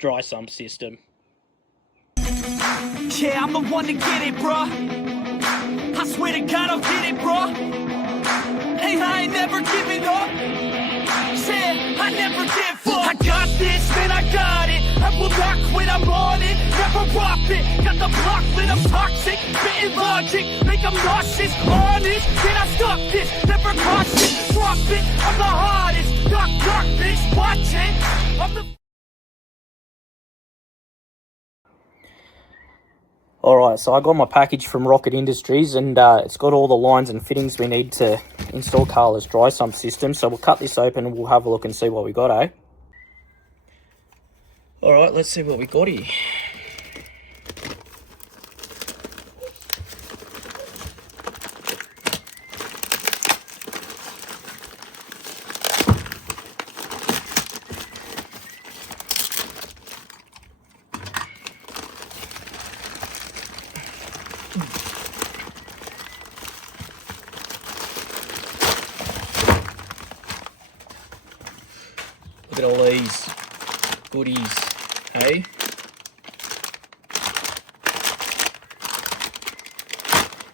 dry sump system. Yeah, I'm the one to get it, bruh. I swear to God I'll get it, bruh. Hey, I ain't never giving up. Yeah, I never give up. I got this, man, I got it. I will not quit, I'm on it. Never rock it. Got the block lit, I'm toxic. Spitting logic, make them nauseous. Honest, can I stop this? Never cautious, drop it. I'm the hardest. Knock, knock, bitch, watch it. I'm the... Alright, so I got my package from Rocket Industries, and it's got all the lines and fittings we need to install Carla's dry sump system. So we'll cut this open and we'll have a look and see what we got, eh? Alright, let's see what we got here. Look at all these goodies, hey?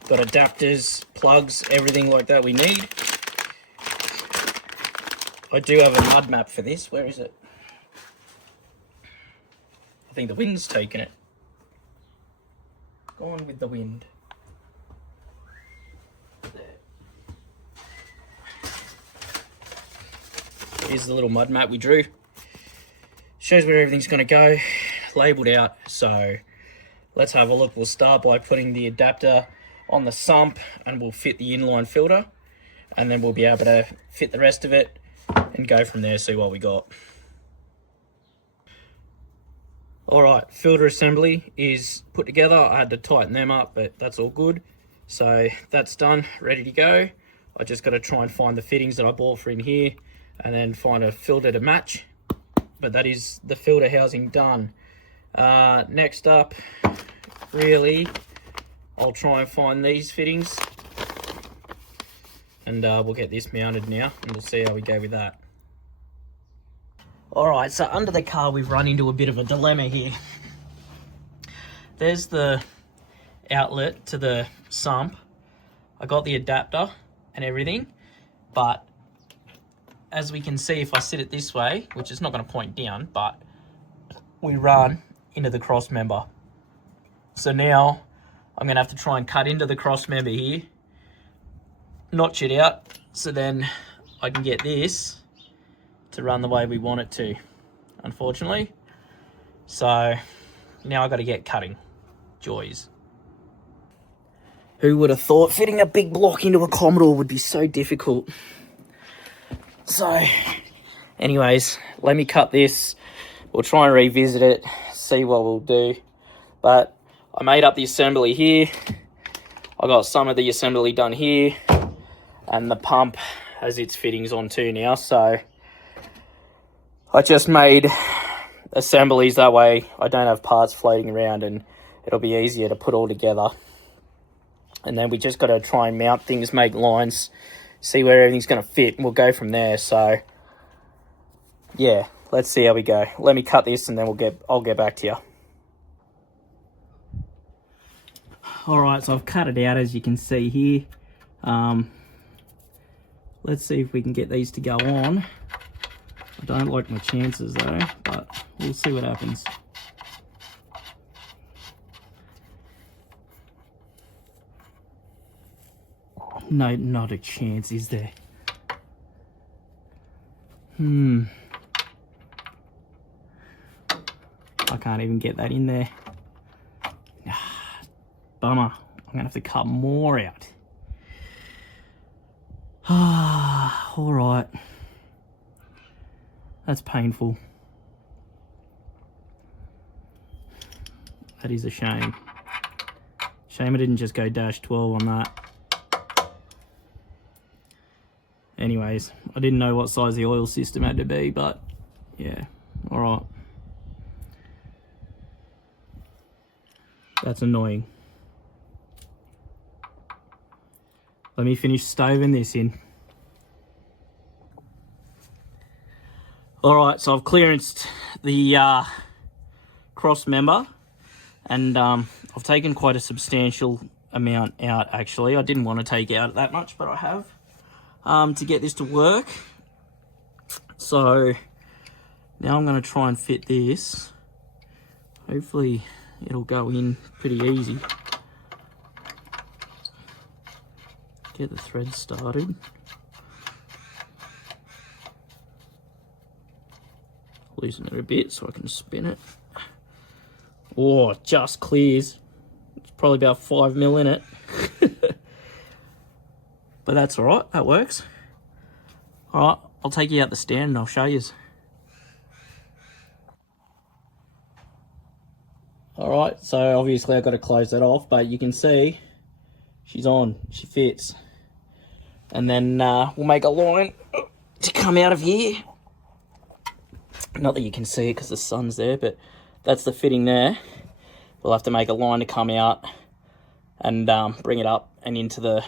Got adapters, plugs, everything like that we need. I do have a mud map for this. Where is it? I think the wind's taken it. Gone with the wind. Here's the little mud map we drew. Shows where everything's going to go, labelled out. So let's have a look. We'll start by putting the adapter on the sump, and we'll fit the inline filter, and then we'll be able to fit the rest of it and go from there, see what we got. Alright, filter assembly is put together. I had to tighten them up, but that's all good. So that's done, ready to go. I just got to try and find the fittings that I bought for in here, and then find a filter to match. But that is the filter housing done. Next up, really, I'll try and find these fittings, and we'll get this mounted now, and we'll see how we go with that. Alright, so under the car we've run into a bit of a dilemma here. There's the outlet to the sump. I got the adapter and everything, but as we can see, if I sit it this way, which is not going to point down, but we run into the cross member. So now I'm going to have to try and cut into the cross member here, notch it out, so then I can get this to run the way we want it to, unfortunately. So now I've got to get cutting. Joys. Who would have thought fitting a big block into a Commodore would be so difficult? So, anyways, let me cut this. We'll try and revisit it, see what we'll do. But I made up the assembly here. I got some of the assembly done here, and the pump has its fittings on too now. So I just made assemblies, that way I don't have parts floating around and it'll be easier to put all together. And then we just got to try and mount things, make lines, see where everything's going to fit, and we'll go from there. So yeah, let's see how we go. Let me cut this and then I'll get back to you. Alright, so I've cut it out, as you can see here. Let's see if we can get these to go on. I don't like my chances though, but we'll see what happens. No, not a chance, is there? I can't even get that in there. Bummer. I'm gonna have to cut more out. All right. That's painful. That is a shame. Shame I didn't just go -12 on that. Anyways, I didn't know what size the oil system had to be, but yeah, all right. That's annoying. Let me finish stoving this in. All right, so I've clearanced the cross member, and I've taken quite a substantial amount out actually. I didn't want to take out that much, but I have to get this to work. So now I'm going to try and fit this. Hopefully it'll go in pretty easy. Get the thread started. Loosen it a bit so I can spin it. Oh, it just clears. It's probably about 5mm in it. But that's alright, that works. Alright, I'll take you out the stand and I'll show you. Alright, so obviously I've got to close that off, but you can see she's on, she fits. And then we'll make a line to come out of here. Not that you can see it because the sun's there, but that's the fitting there. We'll have to make a line to come out and bring it up and into the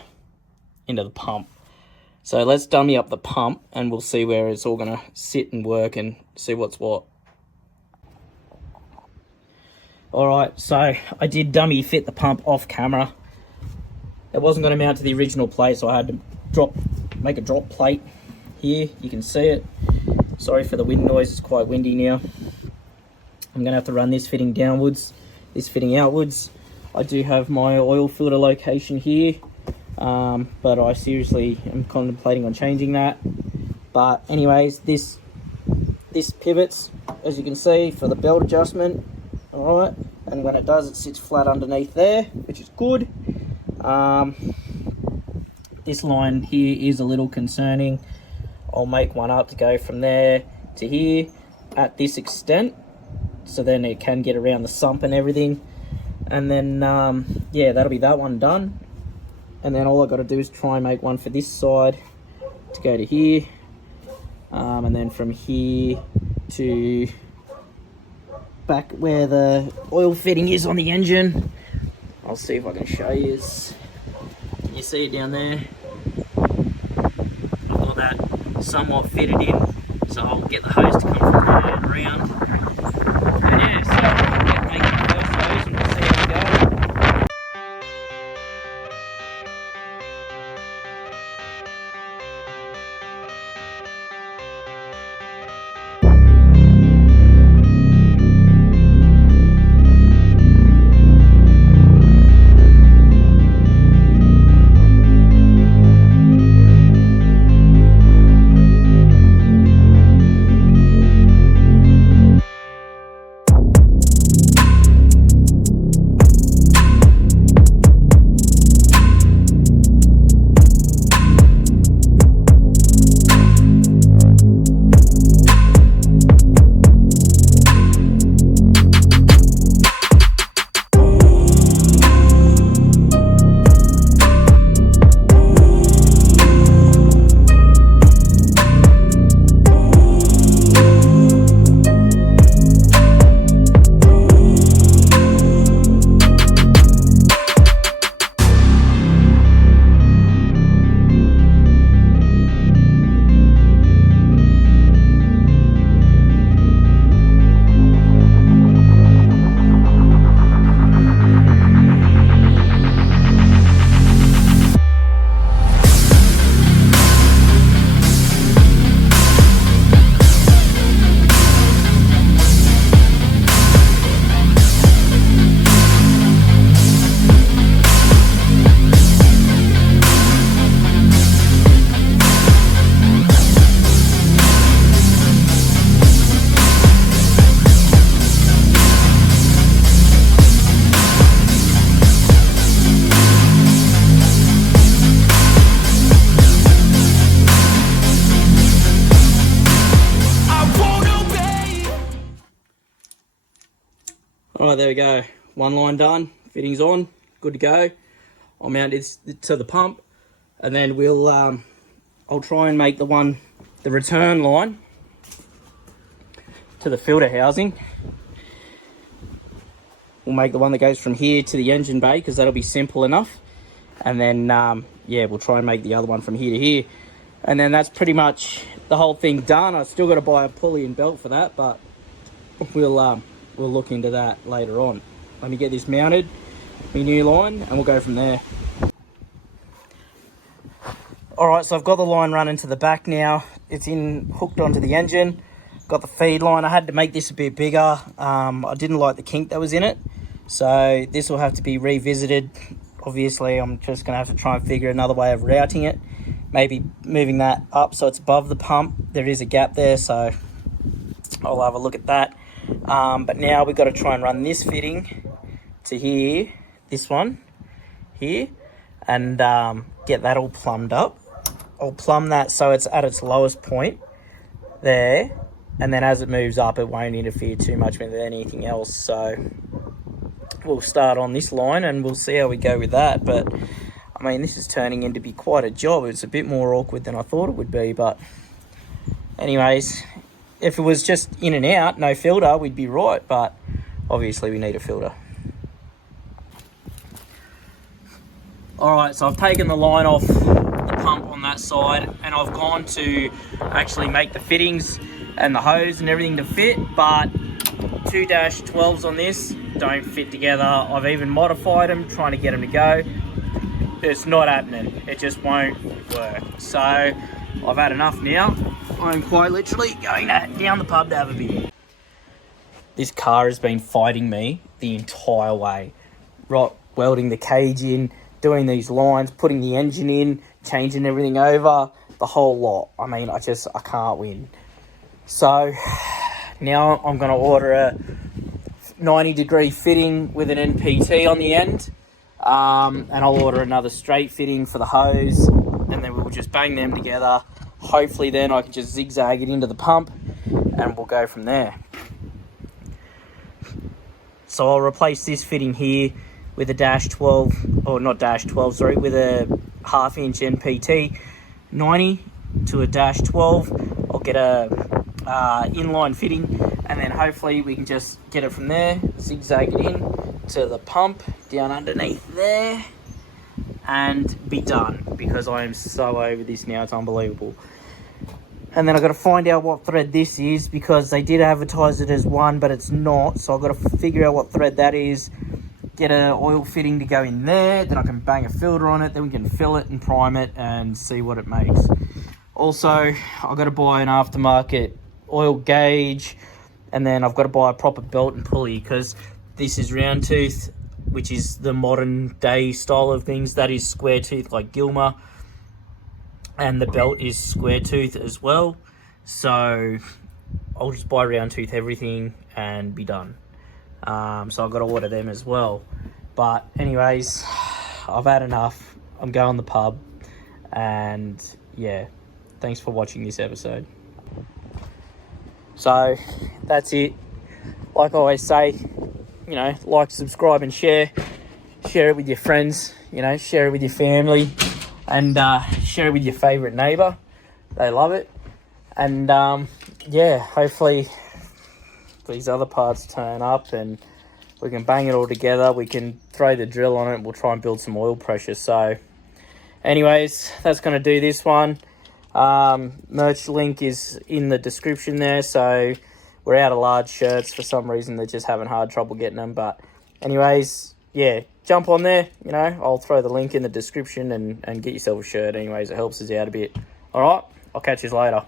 pump. So let's dummy up the pump and we'll see where it's all going to sit and work and see what's what. Alright, so I did dummy fit the pump off camera. It wasn't going to mount to the original plate, so I had to make a drop plate here. You can see it. Sorry for the wind noise, it's quite windy now. I'm going to have to run this fitting downwards, this fitting outwards. I do have my oil filter location here, but I seriously am contemplating on changing that. But anyways, this pivots, as you can see, for the belt adjustment. Alright, and when it does, it sits flat underneath there, which is good. This line here is a little concerning. I'll make one up to go from there to here at this extent, so then it can get around the sump and everything. And then yeah, that'll be that one done. And then all I got to do is try and make one for this side to go to here, and then from here to back where the oil fitting is on the engine. I'll see if I can show you. Can you see it down there? I've got that somewhat fitted in, so I'll get the hose to come from there and around. And yeah, so I'll make the first hose and we'll see how we go. Alright, there we go. One line done, fittings on, good to go. I'll mount this to the pump, and then we'll I'll try and make the return line to the filter housing. We'll make the one that goes from here to the engine bay, because that'll be simple enough. And then yeah, we'll try and make the other one from here to here. And then that's pretty much the whole thing done. I've still got to buy a pulley and belt for that, but we'll we'll look into that later on. Let me get this mounted, my new line, and we'll go from there. Alright, so I've got the line running to the back now. It's hooked onto the engine. Got the feed line. I had to make this a bit bigger. I didn't like the kink that was in it. So this will have to be revisited. Obviously, I'm just going to have to try and figure another way of routing it. Maybe moving that up so it's above the pump. There is a gap there, so I'll have a look at that. But now we've got to try and run this fitting to here, this one here, and get that all plumbed up. I'll plumb that so it's at its lowest point there, and then as it moves up it won't interfere too much with anything else. So we'll start on this line and we'll see how we go with that. But I mean, this is turning into be quite a job. It's a bit more awkward than I thought it would be, but anyways, if it was just in and out, no filter, we'd be right, but obviously we need a filter. Alright, so I've taken the line off the pump on that side, and I've gone to actually make the fittings and the hose and everything to fit, but 2-12s on this don't fit together. I've even modified them, trying to get them to go. It's not happening. It just won't work. So I've had enough now. I'm quite literally going down the pub to have a beer. This car has been fighting me the entire way. Right, welding the cage in, doing these lines, putting the engine in, changing everything over, the whole lot. I mean, I can't win. So now I'm going to order a 90-degree fitting with an NPT on the end, and I'll order another straight fitting for the hose, and then we'll just bang them together. Hopefully then I can just zigzag it into the pump and we'll go from there. So I'll replace this fitting here with a -12, or not -12, sorry, with a 1/2-inch NPT 90 to a -12. I'll get a inline fitting, and then hopefully we can just get it from there, zigzag it in to the pump down underneath there, and be done, because I am so over this now, it's unbelievable. And then I've got to find out what thread this is, because they did advertise it as one, but it's not, so I've got to figure out what thread that is, get an oil fitting to go in there, then I can bang a filter on it, then we can fill it and prime it and see what it makes. Also, I've got to buy an aftermarket oil gauge, and then I've got to buy a proper belt and pulley, because this is round tooth, which is the modern day style of things. That is square tooth like Gilmer, and the belt is square tooth as well. So I'll just buy round tooth everything and be done. So I've got to order them as well. But anyways, I've had enough. I'm going to the pub, and yeah, thanks for watching this episode. So that's it. Like I always say, you know, like, subscribe and share. Share it with your friends, you know, share it with your family, and share it with your favourite neighbour. They love it. And yeah, hopefully these other parts turn up and we can bang it all together. We can throw the drill on it and we'll try and build some oil pressure. So anyways, that's going to do this one. Merch link is in the description there. So we're out of large shirts for some reason. They're just having hard trouble getting them. But anyways, yeah, jump on there. You know, I'll throw the link in the description and get yourself a shirt. Anyways, it helps us out a bit. All right, I'll catch you later.